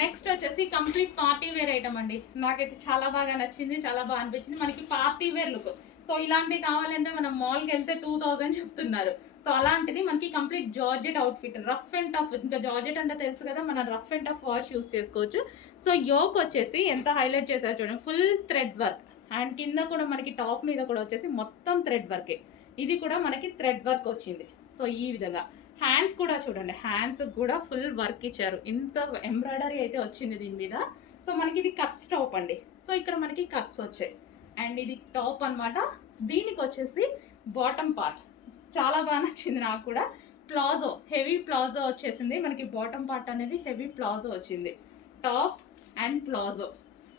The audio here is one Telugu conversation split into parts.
నెక్స్ట్ వచ్చేసి కంప్లీట్ పార్టీ వేర్ ఐటమ్ అండి. నాకైతే చాలా బాగా నచ్చింది, చాలా బాగా అనిపించింది. మనకి పార్టీ వేర్ లుక్. సో ఇలాంటివి కావాలంటే మనం మాల్కి వెళ్తే 2000 చెప్తున్నారు. సో అలాంటిది మనకి complete georgette outfit, rough and tough. ఇంకా జార్జెట్ అంటే తెలుసు కదా, మనం rough and tough wash use చేసుకోవచ్చు. సో యోక్ వచ్చేసి ఎంత హైలైట్ చేశారు చూడండి, ఫుల్ థ్రెడ్ వర్క్. అండ్ కింద కూడా మనకి టాప్ మీద కూడా వచ్చేసి మొత్తం థ్రెడ్ వర్కే. ఇది కూడా మనకి థ్రెడ్ వర్క్ వచ్చింది. సో ఈ విధంగా హ్యాండ్స్ కూడా చూడండి, హ్యాండ్స్ కూడా ఫుల్ వర్క్ ఇచ్చారు. ఇంత ఎంబ్రాయిడరీ అయితే వచ్చింది దీని మీద. సో మనకి ఇది కట్స్ టాప్ అండి. సో ఇక్కడ మనకి కట్స్ వచ్చాయి. అండ్ ఇది టాప్ అన్నమాట. దీనికి వచ్చేసి బాటమ్ పార్ట్ చాలా బాగా నచ్చింది నాకు కూడా. ప్లాజో, హెవీ ప్లాజో వచ్చేసింది మనకి. బాటమ్ పార్ట్ అనేది హెవీ ప్లాజో వచ్చింది, టాప్ అండ్ ప్లాజో.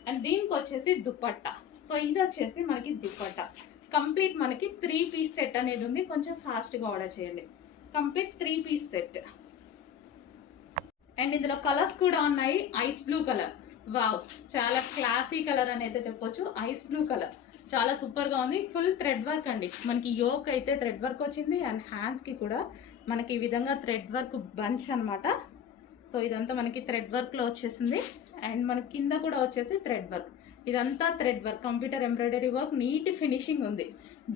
అండ్ దీనికి వచ్చేసి దుపట్టా. సో ఇది వచ్చేసి మనకి దుపట్టా. కంప్లీట్ మనకి 3 పీస్ సెట్ అనేది ఉంది. కొంచెం ఫాస్ట్గా ఆర్డర్ చేయండి. Complete 3 piece set. అండ్ ఇందులో కలర్స్ కూడా ఉన్నాయి. ఐస్ బ్లూ కలర్, వావ్, చాలా క్లాసీ కలర్ అని అయితే చెప్పొచ్చు. ఐస్ బ్లూ కలర్ చాలా సూపర్ గా ఉంది. ఫుల్ థ్రెడ్ వర్క్ అండి. మనకి యోక్ అయితే థ్రెడ్ వర్క్ వచ్చింది. అండ్ హ్యాండ్స్ కి కూడా మనకి ఈ విధంగా థ్రెడ్ వర్క్ బంచ్ అనమాట. సో ఇదంతా మనకి థ్రెడ్ వర్క్ లో వచ్చేసింది. అండ్ మనకి కింద కూడా వచ్చేసి థ్రెడ్ వర్క్. ఇదంతా thread work, computer embroidery work, neat finishing ఉంది.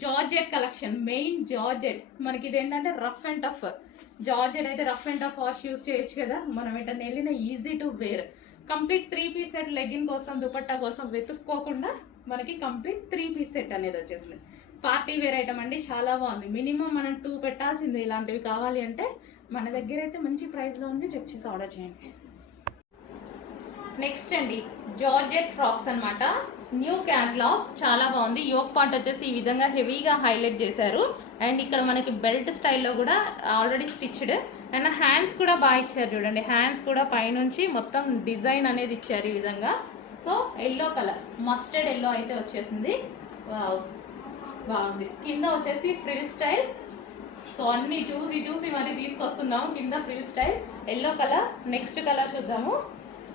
Georgette collection, main georgette. మనకి ఇది ఏంటంటే రఫ్ అండ్ టఫ్. జార్జెట్ అయితే rough and tough wash use చేయొచ్చు కదా, మనం ఏంటంటే వెళ్ళిన easy to wear. Complete 3 piece set, legging కోసం దుపట్టా కోసం వెతుక్కోకుండా మనకి కంప్లీట్ 3 పీస్ సెట్ అనేది వచ్చేసింది. పార్టీ వేర్ ఐటమ్ అండి, చాలా బాగుంది. మినిమం మనం 2 పెట్టాల్సింది ఇలాంటివి కావాలి అంటే. మన దగ్గర అయితే మంచి ప్రైస్లో ఉంది, చెక్ చేసి ఆర్డర్ చేయండి. నెక్స్ట్ అండి జార్జెట్ ఫ్రాక్స్ అనమాట. న్యూ క్యాటలాగ్, చాలా బాగుంది. యోక్ పార్ట్ వచ్చేసి ఈ విధంగా హెవీగా హైలైట్ చేశారు. అండ్ ఇక్కడ మనకి బెల్ట్ స్టైల్లో కూడా ఆల్రెడీ స్టిచ్డ్. అండ్ హ్యాండ్స్ కూడా బాగా ఇచ్చారు చూడండి. హ్యాండ్స్ కూడా పైనుంచి మొత్తం డిజైన్ అనేది ఇచ్చారు ఈ విధంగా. So yellow colour, mustard yellow అయితే వచ్చేసింది. బాగుంది. కింద వచ్చేసి ఫ్రిల్ స్టైల్. సో అన్ని చూసి మరి తీసుకొస్తున్నాము. కింద frill style yellow colour. Next colour చూద్దాము,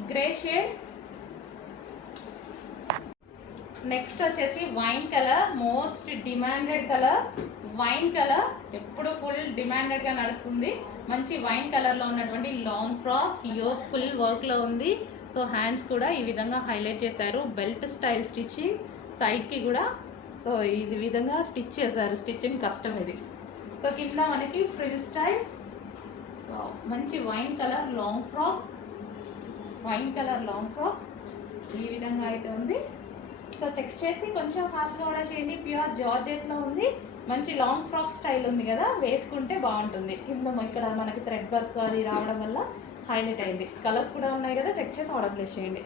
గ్రే షేడ్. నెక్స్ట్ వచ్చేసి wine colour, most demanded colour. Wine colour ఎప్పుడు ఫుల్ డిమాండెడ్గా నడుస్తుంది. మంచి వైన్ కలర్లో ఉన్నటువంటి లాంగ్ ఫ్రాక్, యోక్ ఫుల్ వర్క్లో ఉంది. సో హ్యాండ్స్ కూడా ఈ విధంగా హైలైట్ చేశారు. బెల్ట్ స్టైల్ స్టిచ్చింగ్, సైడ్కి కూడా సో ఈ విధంగా స్టిచ్ చేశారు. స్టిచ్చింగ్ కష్టం ఇది. సో కింద మనకి ఫ్రిల్ స్టైల్, మంచి wine colour long frock. Wine colour long frock ఈ విధంగా అయితే ఉంది. సో చెక్ చేసి కొంచెం ఫాస్ట్గా ఆర్డర్ చేయండి. ప్యూర్ జార్జెట్లో ఉంది. మంచి లాంగ్ ఫ్రాక్ స్టైల్ ఉంది కదా, వేసుకుంటే బాగుంటుంది. కింద ఇక్కడ మనకి థ్రెడ్ వర్క్ అది రావడం వల్ల హైలైట్ అయింది. కలర్స్ కూడా ఉన్నాయి కదా, చెక్ చేసి ఆర్డర్ ప్లేస్ చేయండి.